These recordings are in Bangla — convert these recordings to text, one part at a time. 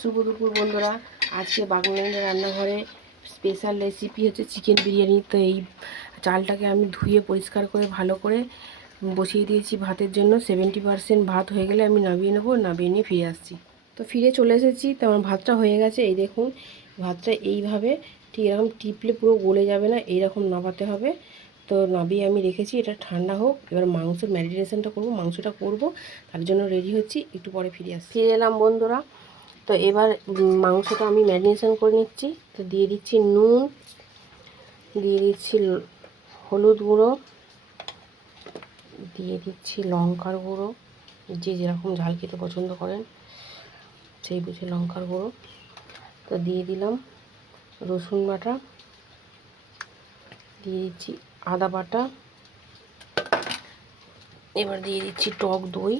শুভ দুপুর বন্ধুরা। আজকে বাগনানের রান্নাঘরে স্পেশাল রেসিপি হচ্ছে চিকেন বিরিয়ানি। তো এই চালটাকে আমি ধুয়ে পরিষ্কার করে ভালো করে বসিয়ে দিয়েছি ভাতের জন্য। 70% ভাত হয়ে গেলে আমি নামিয়ে নেবো, নামিয়ে নিয়ে ফিরে আসছি। তো ফিরে চলে এসেছি। তো আমার ভাতটা হয়ে গেছে। এই দেখুন, ভাতটা এইভাবে ঠিক এরকম টিপলে পুরো গলে যাবে না, এইরকম নামাতে হবে। তো নামিয়ে আমি রেখেছি, এটা ঠান্ডা হোক। এবার মাংসের ম্যারিনেশনটা করবো, মাংসটা করব, তার জন্য রেডি হচ্ছি। একটু পরে ফিরে এলাম বন্ধুরা। তো এবার মাংসটা আমি ম্যারিনেশন করে নিচ্ছি। তো দিয়ে দিচ্ছি নুন, দিয়ে দিচ্ছি হলুদ গুঁড়ো, দিয়ে দিচ্ছি লঙ্কার গুঁড়ো, যে যেরকম ঝাল খেতে পছন্দ করেন সেই বুঝে লঙ্কার গুঁড়ো। তো দিয়ে দিলাম রসুন বাটা, দিয়ে দিচ্ছি আদা বাটা, এবার দিয়ে দিচ্ছি টক দই,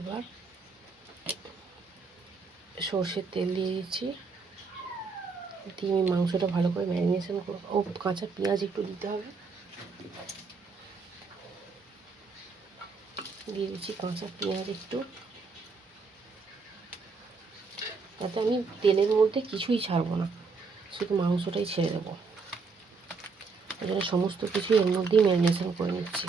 এবার সর্ষের তেল দিয়ে দিচ্ছি। দিয়ে আমি মাংসটা ভালো করে ম্যারিনেশন করবো। ও কাঁচা পেঁয়াজ একটু দিতে হবে, দিয়ে দিচ্ছি কাঁচা পেঁয়াজ একটু। তাতে আমি তেলের মধ্যে কিছুই ছাড়বো না, শুধু মাংসটাই ছেড়ে দেবো। এই জন্য সমস্ত কিছু এর মধ্যেই ম্যারিনেশন করে নিচ্ছি।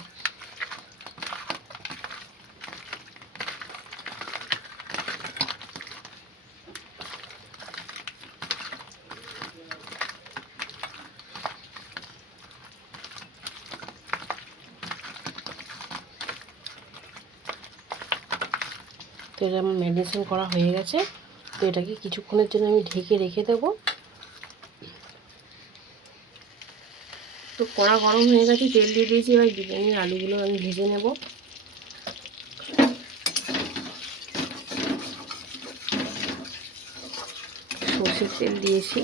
তো এটা আমার ম্যারিনেশন করা হয়ে গেছে। তো এটাকে কিছুক্ষণের জন্য আমি ঢেকে রেখে দেবো। তো কড়া গরম হয়ে গেছে, তেল দিয়ে দিয়েছি। এবার বিরিয়ানির আলুগুলো আমি ভেজে নেব। সর্ষের তেল দিয়েছি,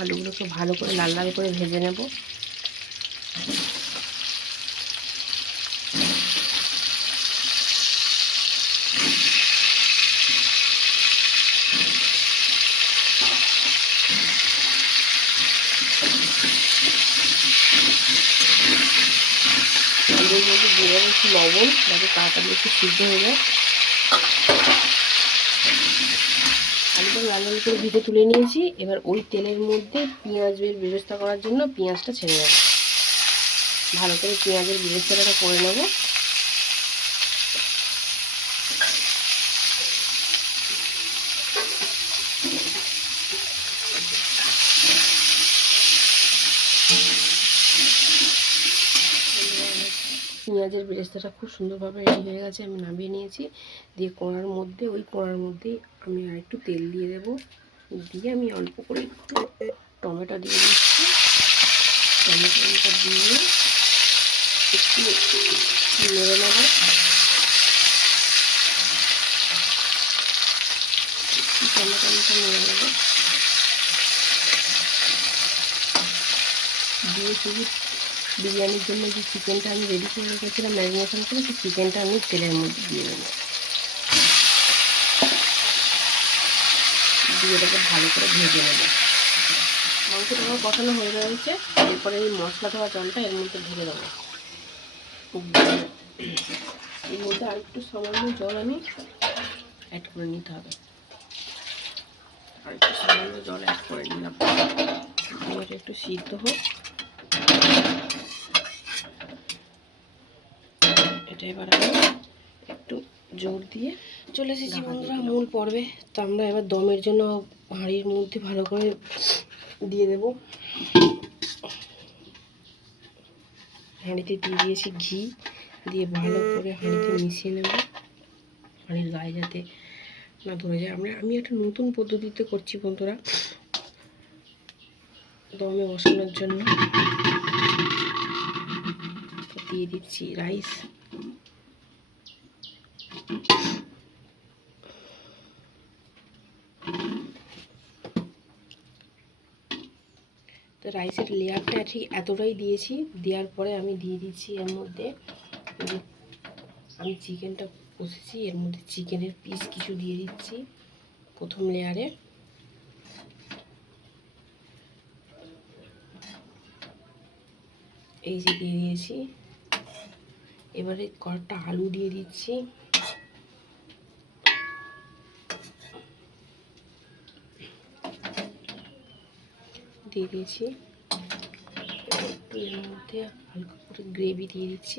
আলুগুলোকে ভালো করে লাল লাল করে ভেজে নেব। আলুর মধ্যে দিয়ে দেবো একটু লবণ, যাতে তাড়াতাড়ি একটু সিদ্ধ হয়ে যায়। আলুটা লাল লাল করে ভেজে তুলে নিয়েছি। এবার ওই তেলের মধ্যে পেঁয়াজের বেরেস্তা করার জন্য পেঁয়াজটা ছেড়ে দেবো। ভালো করে পেঁয়াজের বেরেস্তাটা করে নেব। পেঁয়াজের বেরেস্তাটা খুব সুন্দরভাবে রেডি হয়ে গেছে, আমি নামিয়ে নিয়েছি। দিয়ে ওই কড়ার মধ্যেই আমি আর একটু তেল দিয়ে দেবো। দিয়ে আমি অল্প করে একটু টমেটো দিয়ে দিচ্ছি। টমেটোটা দিয়ে একটু নেড়ে নেবো। টমেটোটা নেড়ে নেবো, দিয়ে শুধু বিরিয়ানির জন্য যে চিকেনটা আমি রেডি করে রেখেছিলাম ম্যারিনেশন করে, সেই চিকেনটা আমি তেলের মধ্যে দিয়ে দেবো। দিয়ে এটাকে ভালো করে ভেজে নেব। মাংসটা আমার কষানো হয়ে রয়েছে। এরপরে এই মশলা দেওয়া জলটা এর মধ্যে ঢেলে দেবো। এর মধ্যে আর একটু সামান্য জল আমি অ্যাড করে নিতে হবে। আর একটু সামান্য জল অ্যাড করে নিলাম, এটা একটু সিদ্ধ হোক। এটা এবার আমি একটু জোর দিয়ে চলে এসেছি বন্ধুরা মূল পর্বে। তো আমরা এবার দমের জন্য হাঁড়ির মধ্যে ভালো করে দিয়ে দেব। হাঁড়িতে দিয়ে দিয়েছি ঘি, দিয়ে ভালো করে হাঁড়িতে মিশিয়ে নেব, হাঁড়ির গায়ে যাতে না ধরে যায়। আমি একটা নতুন পদ্ধতিতে করছি বন্ধুরা দমে বসানোর জন্য। দিয়ে দিচ্ছি রাইস, তো রাইসের লেয়ারটা ঠিক এতটাই দিয়েছি। দেওয়ার পরে আমি দিয়ে দিচ্ছি এর মধ্যে, আমি চিকেনটা কষেছি, এর মধ্যে চিকেনের পিস কিছু দিয়ে দিচ্ছি প্রথম লেয়ারে। এই যে দিয়ে দিয়েছি। এবারে কয়েকটা আলু দিয়ে দিচ্ছি। দিয়ে দিয়েছি একটু, এর মধ্যে হালকা করে গ্রেভি দিয়ে দিচ্ছি।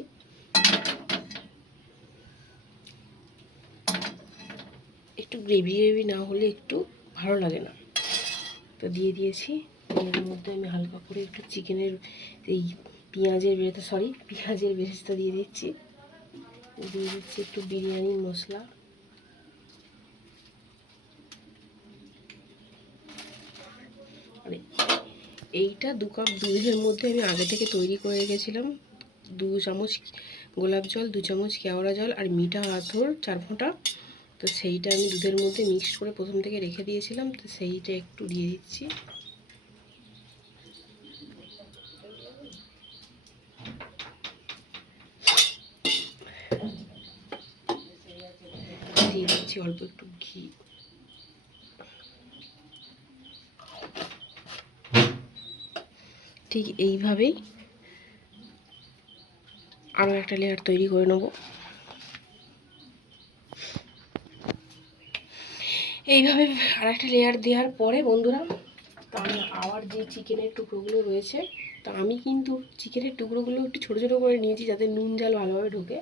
একটু গ্রেভি গ্রেভি না হলে একটু ভালো লাগে না, তো দিয়ে দিয়েছি। এর মধ্যে আমি হালকা করে একটু চিকেনের এই পেঁয়াজের বেরেস্তা দিয়ে দিচ্ছি। দিয়ে দিচ্ছি একটু বিরিয়ানির মশলা। আর এইটা 2 কাপ দুধের মধ্যে আমি আগে থেকে তৈরি করে রেখেছিলাম। 2 চামচ গোলাপ জল, 2 চামচ কেওড়া জল আর মিঠা আতর 4 ফোঁটা। তো সেইটা আমি দুধের মধ্যে মিক্সড করে প্রথম থেকে রেখে দিয়েছিলাম, তো সেইটা একটু দিয়ে দিচ্ছি। দিয়ে দিচ্ছি অল্প একটু ঘি। ঠিক এইভাবেই আরও একটা লেয়ার তৈরি করে নেব। এইভাবে আর একটা লেয়ার দেওয়ার পরে বন্ধুরা, তা আমি আবার যে চিকেনের টুকরোগুলো রয়েছে, তা আমি কিন্তু চিকেনের টুকরোগুলো একটু ছোটো ছোটো করে নিয়েছি যাতে নুন ঝাল ভালোভাবে ঢোকে।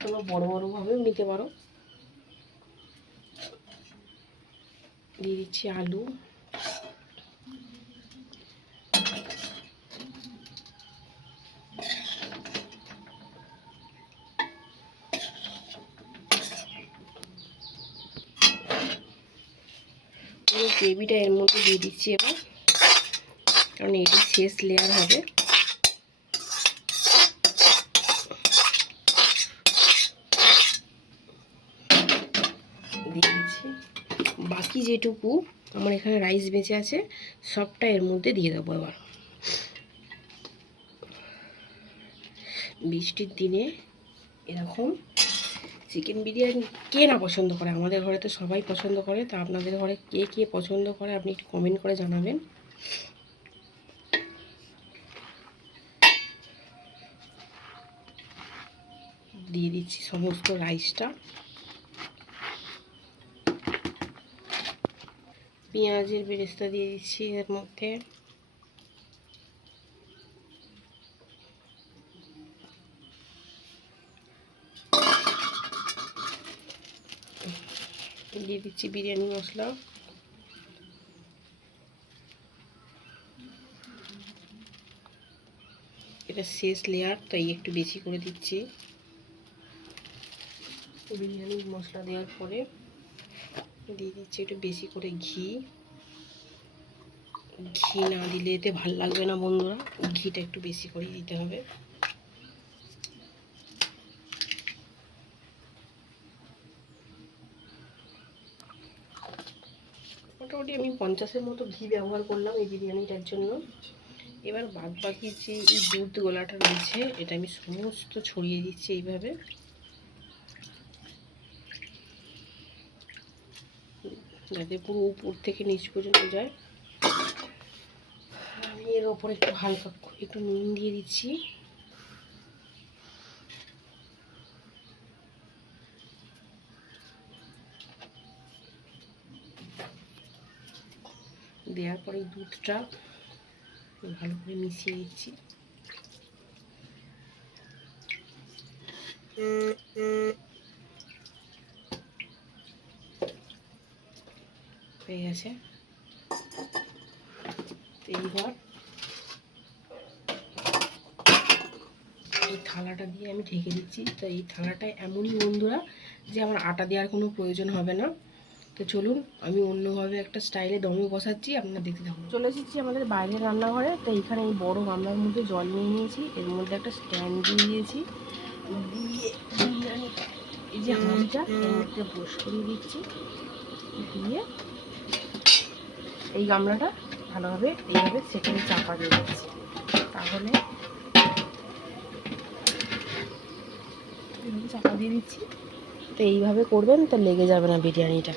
তোমরা বড়ো বড়োভাবেও নিতে পারো। দিয়ে দিচ্ছি আলু। পুরো গ্রেভিটা এর মধ্যে দিয়ে দিচ্ছি এবার, কারণ এটি শেষ লেয়ার হবে। দিয়ে দিচ্ছি বাকি যেটুকু আমার এখানে রাইস বেঁচে আছে সবটা এর মধ্যে দিয়ে দেবো। এবার বৃষ্টির দিনে এরকম চিকেন বিরিয়ানি কে না পছন্দ করে? আমাদের ঘরে তো সবাই পছন্দ করে। তা আপনাদের ঘরে কে কে পছন্দ করে আপনি একটু কমেন্ট করে জানাবেন। দিয়ে দিচ্ছি সমস্ত রাইসটা। পেঁয়াজের বেরেস্তা দিয়ে দিচ্ছি এর মধ্যে। দিয়ে দিচ্ছি বিরিয়ানি মশলা। এটা শেষ লেয়ার, তাই একটু বেশি করে দিচ্ছি। বিরিয়ানির মশলা দেওয়ার পরে দিয়ে দিচ্ছি একটু বেশি করে ঘি। ঘি না দিলে এতে ভাল লাগবে না বন্ধুরা, ঘিটা একটু বেশি করে দিতে হবে। মোটামুটি আমি 50-এর মতো ঘি ব্যবহার করলাম এই বিরিয়ানিটার জন্য। এবার বাদ বাকি যে এই দুধ গোলাটা রয়েছে এটা আমি সমস্ত ছড়িয়ে দিচ্ছি এইভাবে। যাতে পুরো উপর থেকে নিচ পর্যন্ত যায়। আমি এর ওপরে একটু হালকা একটু নুন দিয়ে দিচ্ছি। দেওয়ার পরে দুধটা ভালো করে মিশিয়ে দিচ্ছি। হয়ে গেছে। এইবার এই থালাটা দিয়ে আমি ঢেকে দিচ্ছি। তো এই থালাটা এমনই বন্ধুরা যে আমার আটা দেওয়ার কোনো প্রয়োজন হবে না। তো চলুন আমি অন্যভাবে একটা স্টাইলে দমে বসাচ্ছি, আপনারা দেখতে থাকুন। চলে এসেছি আমাদের বাইরের রান্নাঘরে। তো এইখানে এই বড় গামলার মধ্যে জল নিয়ে নিয়েছি, এর মধ্যে একটা স্ট্যান্ড দিয়ে দিয়েছি, দিয়ে বিরিয়ানি এই যে হাঁড়িটা এর মধ্যে ব্রাশ করে দিচ্ছি, দিয়ে এই গামলাটা ভালোভাবে এইভাবে সেখানে চাপা দিয়ে দিচ্ছি। তাহলে চাপা দিয়ে দিচ্ছি। তো এইভাবে করবেন, তো লেগে যাবে না বিরিয়ানিটা।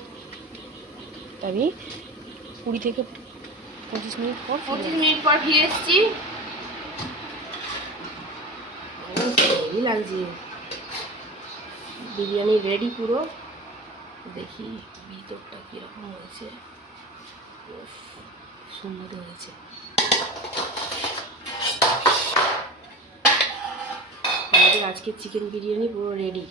তো আমি 20 থেকে 25 মিনিট পর ফিরে এসেছি। হেভি লাগছে। বিরিয়ানি রেডি পুরো। দেখি ভিতরটা কীরকম হয়েছে। সুন্দর হয়েছে। আমাদের আজকে চিকেন বিরিয়ানি পুরো রেডি।